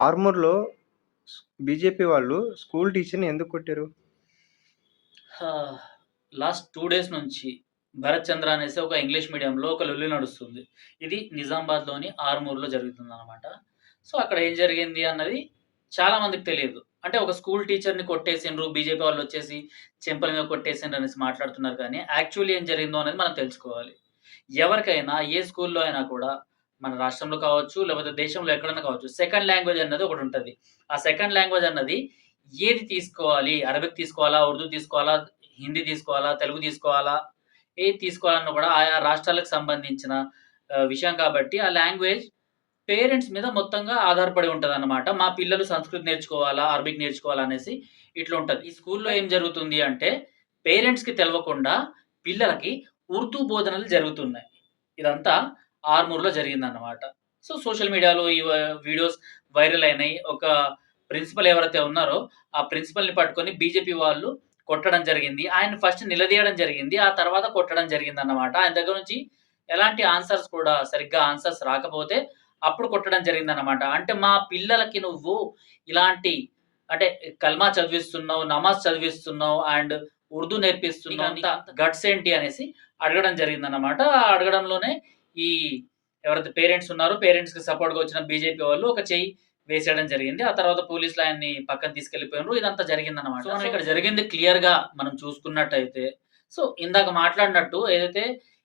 ఆర్మూర్‌లో BJP వాళ్ళు school టీచర్‌ని ఎందుకు కొట్టారు? ఆహ్, లాస్ట్ 2 డేస్ నుంచి 'భరత్ చంద్ర' అనేసి ఒక ఇంగ్లీష్ మీడియంలో ఒక లొల్లి నడుస్తుంది. ఇది నిజామాబాద్‌లోని ఆర్మూర్‌లో జరుగుతుందనమాట. సో, అక్కడ ఏం జరిగింది అన్నది చాలా మందికి తెలీదు. అంటే ఒక స్కూల్ టీచర్‌ని కొట్టేసిండ్రు, బీజేపీ వాళ్ళొచ్చేసి చెంపల మీద కొట్టేసిండ్రు అనేసి మాట్లాడుతున్నారు కానీ, యాక్చువల్లీ ఏం జరిగిందో అనేది మనం తెలుసుకోవాలి. ఎవరికైనా ఏ స్కూల్‌లో అయినా కూడా మన రాష్ట్రంలో కావచ్చు, లేకపోతే దేశంలో ఎక్కడైనా కావచ్చు, సెకండ్ లాంగ్వేజ్ అన్నది ఒకటుంటది. ఆ సెకండ్ లాంగ్వేజ్ అన్నది ఏది తీసుకోవాలి? అరబిక్ తీసుకోవాలా? ఉర్దూ తీసుకోవాలా? హిందీ తీసుకోవాలా? తెలుగు తీసుకోవాలా? ఏది తీసుకోవాలన్నా కూడా ఆయా రాష్ట్రాలకు సంబంధించిన విషయం కాబట్టి ఆ లాంగ్వేజ్ పేరెంట్స్ మీద మొత్తంగా ఆధారపడి ఉంటదన్నమాట. మా పిల్లలు సంస్కృత్ నేర్చుకోవాలా? అరబిక్ నేర్చుకోవాలా? అనేసి ఇట్లుంటది. ఈ స్కూల్‌లో ఏం జరుగుతుంది అంటే పేరెంట్స్‌కి తెలవకుండా పిల్లలకి ఉర్దూ బోధనలు జరుగుతున్నాయి. ఇదంతా ఆర్మూర్‌లో జరిగిందన్నమాట. సో, సోషల్ మీడియాలో వీడియోస్ వైరల్ అయినాయి. ఒక ప్రిన్సిపల్ ఎవరైతే ఉన్నారో, ఆ ప్రిన్సిపల్‌ని పట్టుకొని బీజేపీ వాళ్ళు కొట్టడం జరిగింది. ఆయన్ని ఫస్ట్ నిలదీయడం జరిగింది. ఆ తర్వాత కొట్టడం జరిగిందన్నమాట. ఆయన దగ్గర నుంచి ఎలాంటి ఆన్సర్స్ కూడా సరిగ్గా ఆన్సర్స్ రాకపోతే అప్పుడు కొట్టడం జరిగిందన్నమాట. అంటే మా పిల్లలకి నువ్వు ఇలాంటి అంటే కల్మా చదివిస్తున్నావు, నమాజ్ చదివిస్తున్నావు అండ్ ఉర్దూ నేర్పిస్తున్నావు. నీకంత గట్స్ ఏంటి అనేసి అడగడం జరిగిందన్నమాట. ఆ అడగడంలోనే ఈ ఎవరైతే పేరెంట్స్ ఉన్నారో పేరెంట్స్‌కి సపోర్ట్‌గా వచ్చిన బీజేపీ వాళ్ళు ఒక చెయ్యి వేసేయడం జరిగింది. ఆ తర్వాత పోలీసులు ఆయన్ని పక్కన తీసుకెళ్ళిపోయిన్రు. ఇదంతా జరిగిందన్నమాట. సో, మనం ఇక్కడ జరిగింది క్లియర్‌గా మనం చూసుకున్నట్టయితే, సో, ఇందాక మాట్లాడినట్టు ఏదైతే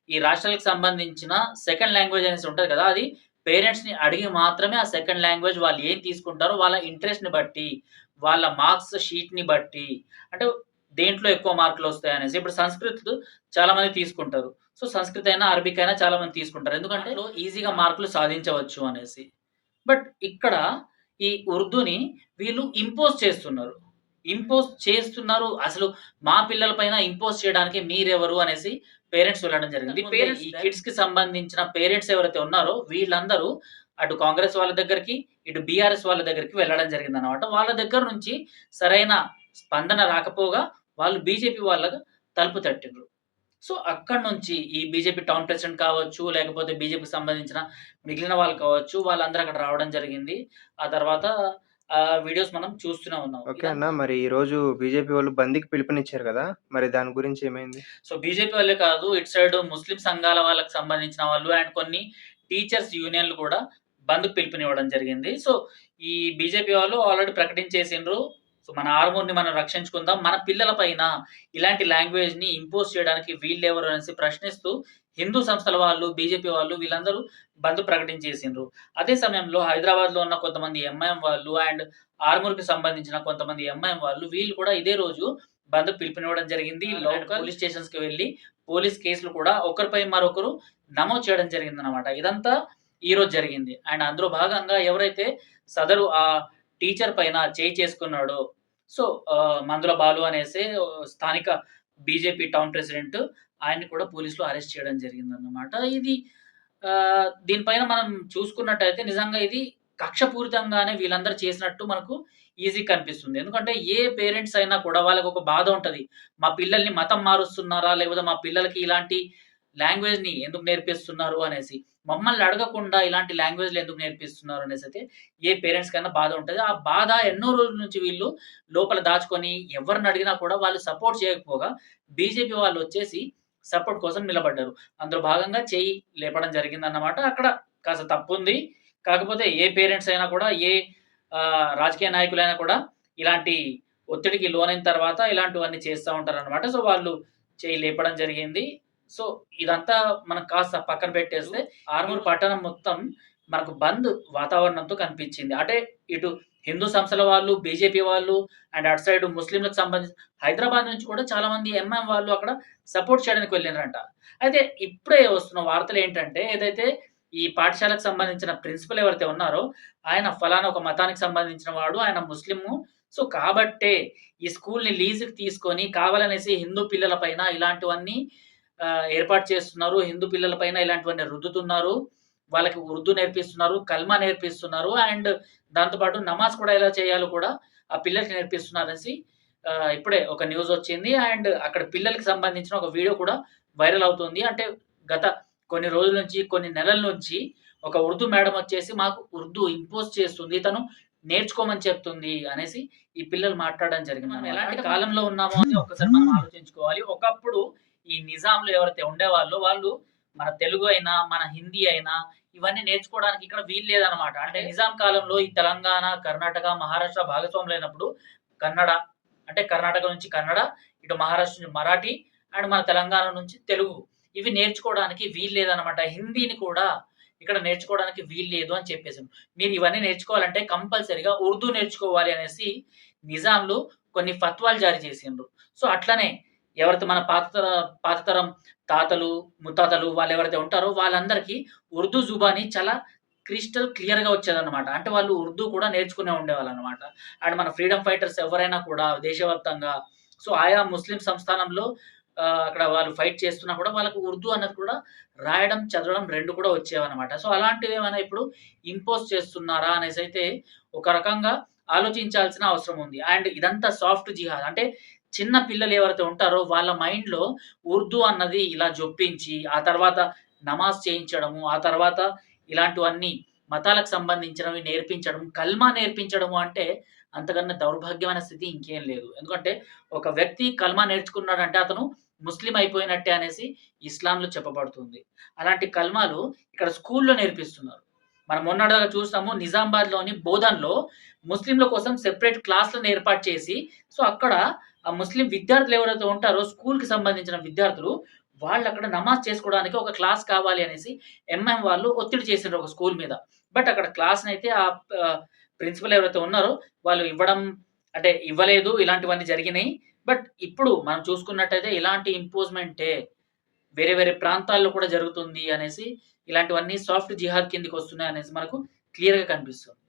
ఈ రాష్ట్రాలకు సంబంధించిన సెకండ్ లాంగ్వేజ్ అనేసి ఉంటది కదా! అది పేరెంట్స్‌ని అడిగి మాత్రమే ఆ సెకండ్ లాంగ్వేజ్ వాళ్ళు ఏం తీసుకుంటారో వాళ్ళ ఇంట్రెస్ట్‌ని బట్టి, వాళ్ళ మార్క్స్ షీట్‌ని బట్టి అంటే దేంట్లో ఎక్కువ మార్కులొస్తాయనేసి. ఇప్పుడు సంస్కృత్ చాలా మంది తీసుకుంటారు. సో, సంస్కృత్ అయినా, అరబిక్ అయినా చాలా మంది తీసుకుంటారు. ఎందుకంటే అందులో ఈజీగా మార్కులు సాధించవచ్చు అనేసి. బట్ ఇక్కడ ఈ ఉర్దూని వీళ్ళు ఇంపోజ్ చేస్తున్నారు. ఇంపోజ్ చేస్తున్నారు. అసలు మా పిల్లల పైన ఇంపోజ్ చేయడానికి మీరెవరు అనేసి పేరెంట్స్ వెళ్ళడం జరిగింది. ఈ కిడ్స్‌కి సంబంధించిన పేరెంట్స్ ఎవరైతే ఉన్నారో వీళ్ళందరూ అటు కాంగ్రెస్ వాళ్ళ దగ్గరికి, ఇటు బీఆర్ఎస్ వాళ్ళ దగ్గరికి వెళ్ళడం జరిగిందనమాట. వాళ్ళ దగ్గర నుంచి సరైన స్పందన రాకపోగా వాళ్ళు బీజేపీ వాళ్ళకి తలుపు తట్టిండ్రు. సో, అక్కడి నుంచి ఈ బీజేపీ టౌన్ ప్రెసిడెంట్ కావచ్చు, లేకపోతే బీజేపీకి సంబంధించిన మిగిలిన వాళ్ళు కావచ్చు, వాళ్ళందరూ అక్కడ రావడం జరిగింది. ఆ తర్వాత వీడియోస్ మనం చూస్తూనే ఉన్నాం. ఓకే అన్న. మరి ఈరోజు బీజేపీ వాళ్ళు బంద్‌కి పిలుపునిచ్చారు గదా! మరి దాని గురించి ఏమైంది? సో, బీజేపీ వాళ్ళే కాదు, ఇటు సైడు ముస్లిం సంఘాల వాళ్ళకి సంబంధించిన వాళ్ళు అండ్ కొన్ని టీచర్స్ యూనియన్‌లు కూడా బంద్‌కు పిలుపునివ్వడం జరిగింది. సో, ఈ బీజేపీ వాళ్ళు ఆల్రెడీ ప్రకటించేసిండ్రు. సో, మన ఆర్మూర్‌ని మనం రక్షించుకుందాం. మన పిల్లల పైన ఇలాంటి లాంగ్వేజ్‌ని ఇంపోజ్ చేయడానికి వీళ్ళెవరు అనేసి ప్రశ్నిస్తూ హిందూ సంస్థల వాళ్ళు, బీజేపీ వాళ్ళు వీళ్ళందరూ బంద్ ప్రకటించేసిండ్రు. అదే సమయంలో హైదరాబాద్‌లో ఉన్న కొంతమంది ఎంఐఎం వాళ్ళు అండ్ ఆర్మూర్‌కి సంబంధించిన కొంతమంది ఎంఐఎం వాళ్ళు వీళ్ళు కూడా ఇదే రోజు బంద్‌కు పిలుపునివ్వడం జరిగింది. లోకల్ పోలీస్ స్టేషన్స్‌కి వెళ్లి పోలీస్ కేసులు కూడా ఒకరిపై మరొకరు నమోదు చేయడం జరిగిందనమాట. ఇదంతా ఈరోజు జరిగింది. అండ్ అందులో భాగంగా ఎవరైతే సదరు టీచర్ పైన చేయి చేసుకున్నాడో సో, మందుల బాలు అనేసి స్థానిక బీజేపీ టౌన్ ప్రెసిడెంట్ ఆయన్ని కూడా పోలీసులు అరెస్ట్ చేయడం జరిగిందన్నమాట. ఇది దీనిపైన మనం చూసుకున్నట్టయితే నిజంగా ఇది కక్షపూరితంగానే వీళ్ళందరూ చేసినట్టు మనకు ఈజీగా కనిపిస్తుంది. ఎందుకంటే ఏ పేరెంట్స్ అయినా కూడా వాళ్ళకొక బాధ ఉంటది. మా పిల్లల్ని మతం మారుస్తున్నారా? లేకపోతే మా పిల్లలకి ఇలాంటి లాంగ్వేజ్‌ని ఎందుకు నేర్పిస్తున్నారు అనేసి. మమ్మల్ని అడగకుండా ఇలాంటి లాంగ్వేజ్‌లు ఎందుకు నేర్పిస్తున్నారు అనేసైతే ఏ పేరెంట్స్‌కైనా బాధ ఉంటది. ఆ బాధ ఎన్నో రోజుల నుంచి వీళ్ళు లోపల దాచుకొని ఎవరిని అడిగినా కూడా వాళ్ళు సపోర్ట్ చేయకపోగా బీజేపీ వాళ్ళొచ్చేసి సపోర్ట్ కోసం నిలబడ్డారు. అందులో భాగంగా చెయ్యి లేపడం జరిగిందన్నమాట. అక్కడ కాస్త తప్పుంది. కాకపోతే ఏ పేరెంట్స్ అయినా కూడా ఏ రాజకీయ నాయకులైనా కూడా ఇలాంటి ఒత్తిడికి లోనైన తర్వాత ఇలాంటివన్నీ చేస్తా ఉంటారనమాట. సో, వాళ్ళు చెయ్యి లేపడం జరిగింది. సో, ఇదంతా మనం కాస్త పక్కన పెట్టేస్తే ఆర్మూర్ పట్టణం మొత్తం మనకు బంద్ వాతావరణంతో కనిపించింది. అంటే ఇటు హిందూ సంస్థల వాళ్ళు, బీజేపీ వాళ్ళు అండ్ అటు సైడ్ ముస్లింలకు సంబంధించి హైదరాబాద్ నుంచి కూడా చాలామంది ఎంఐఎం వాళ్ళు అక్కడ సపోర్ట్ చేయడానికి వెళ్ళిండ్రంట. అయితే ఇప్పుడే వస్తున్న వార్తలేంటంటే ఏదైతే ఈ పాఠశాలకు సంబంధించిన ప్రిన్సిపల్ ఎవరైతే ఉన్నారో ఆయన ఫలానా ఒక మతానికి సంబంధించిన వాడు. ఆయన ముస్లిము. సో, కాబట్టే ఈ స్కూల్‌ని లీజ్‌కి తీసుకొని కావాలనేసి హిందూ పిల్లల పైన ఇలాంటివన్నీ ఏర్పాటు చేస్తున్నారు. హిందూ పిల్లల పైన ఇలాంటివన్నీ రుద్దుతున్నారు. వాళ్ళకి ఉర్దూ నేర్పిస్తున్నారు. కల్మా నేర్పిస్తున్నారు. అండ్ దాంతో పాటు నమాజ్ కూడా ఎలా చేయాలో కూడా ఆ పిల్లలకి నేర్పిస్తున్నారనేసి ఇప్పుడే ఒక న్యూస్ వచ్చింది. అండ్ అక్కడ పిల్లలకి సంబంధించిన ఒక వీడియో కూడా వైరల్ అవుతుంది. అంటే గత కొన్ని రోజుల నుంచి, కొన్ని నెలల నుంచి ఒక ఉర్దూ మేడమ్ వచ్చేసి మాకు ఉర్దూ ఇంపోజ్ చేస్తుంది. తను నేర్చుకోమని చెప్తుంది అనేసి ఈ పిల్లలు మాట్లాడడం జరిగింది. మనం ఎలాంటి కాలంలో ఉన్నామో అని ఒక్కసారి మనం ఆలోచించుకోవాలి. ఒకప్పుడు ఈ నిజాంలు ఎవరైతే ఉండేవాళ్ళో వాళ్ళు మన తెలుగు అయినా, మన హిందీ అయినా ఇవన్నీ నేర్చుకోవడానికి ఇక్కడ వీలు లేదనమాట. అంటే నిజాం కాలంలో ఈ తెలంగాణ, కర్ణాటక, మహారాష్ట్ర భాగస్వాములైనప్పుడు కన్నడ అంటే కర్ణాటక నుంచి కన్నడ, ఇటు మహారాష్ట్ర నుంచి మరాఠీ అండ్ మన తెలంగాణ నుంచి తెలుగు ఇవి నేర్చుకోవడానికి వీలు లేదనమాట. హిందీని కూడా ఇక్కడ నేర్చుకోవడానికి వీలు లేదు అని చెప్పేసాను. మీరు ఇవన్నీ నేర్చుకోవాలంటే కంపల్సరీగా ఉర్దూ నేర్చుకోవాలి అనేసి నిజాంలు కొన్ని ఫత్వాలు జారీ చేసిండ్రు. సో, అట్లనే ఎవరైతే మన పాత తరం తాతలు, ముత్తాతలు వాళ్ళెవరైతే ఉంటారో వాళ్ళందరికీ ఉర్దూ జుబానీ చాలా క్రిస్టల్ క్లియర్‌గా వచ్చేదనమాట. అంటే వాళ్ళు ఉర్దూ కూడా నేర్చుకునే ఉండేవాళ్ళనమాట. అండ్ మన ఫ్రీడమ్ ఫైటర్స్ ఎవరైనా కూడా దేశవ్యాప్తంగా సో, ఆయా ముస్లిం సంస్థానంలో అక్కడ వాళ్ళు ఫైట్ చేస్తున్నా కూడా వాళ్ళకి ఉర్దూ అన్నది కూడా రాయడం, చదవడం 2 కూడా వచ్చేవన్నమాట. సో, అలాంటివేమైనా ఇప్పుడు ఇంపోజ్ చేస్తున్నారా అనేసైతే ఒక రకంగా ఆలోచించాల్సిన అవసరం ఉంది. అండ్ ఇదంతా సాఫ్ట్ జిహాద్. అంటే చిన్న పిల్లలు ఎవరైతే ఉంటారో వాళ్ళ మైండ్‌లో ఉర్దూ అన్నది ఇలా జొప్పించి, ఆ తర్వాత నమాజ్ చేయించడము, ఆ తర్వాత ఇలాంటివన్నీ మతాలకు సంబంధించినవి నేర్పించడం, కల్మా నేర్పించడము అంటే అంతకన్నా దౌర్భాగ్యమైన స్థితి ఇంకేం లేదు. ఎందుకంటే ఒక వ్యక్తి కల్మా నేర్చుకున్నాడంటే అతను ముస్లిం అయిపోయినట్టే అనేసి ఇస్లాంలో చెప్పబడుతుంది. అలాంటి కల్మాలు ఇక్కడ స్కూల్‌లో నేర్పిస్తున్నారు. మనం మొన్నటిదాకా చూసాము నిజామాబాద్‌లోని బోధన్‌లో ముస్లింల కోసం సెపరేట్ క్లాస్‌లను ఏర్పాటు చేసి, సో, అక్కడ ఆ ముస్లిం విద్యార్థులు ఎవరైతే ఉంటారో స్కూల్‌కి సంబంధించిన విద్యార్థులు, వాళ్ళక్కడ నమాజ్ చేసుకోవడానికి ఒక క్లాస్ కావాలి అనేసి ఎంఎం వాళ్ళు ఒత్తిడి చేసిండ్రు ఒక స్కూల్ మీద. బట్ అక్కడ క్లాస్‌నైతే ప్రిన్సిపల్ ఎవరైతే ఉన్నారో వాళ్ళు అంటే ఇవ్వలేదు. ఇలాంటివన్నీ జరిగినాయి. బట్ ఇప్పుడు మనం చూసుకున్నట్టయితే ఇలాంటి ఇంపోజ్‌మెంటే వేరే వేరే ప్రాంతాల్లో కూడా జరుగుతుంది అనేసి ఇలాంటివన్నీ సాఫ్ట్ జిహాద్ కిందకొస్తున్నాయనేసి మనకు క్లియర్‌గా కనిపిస్తుంది.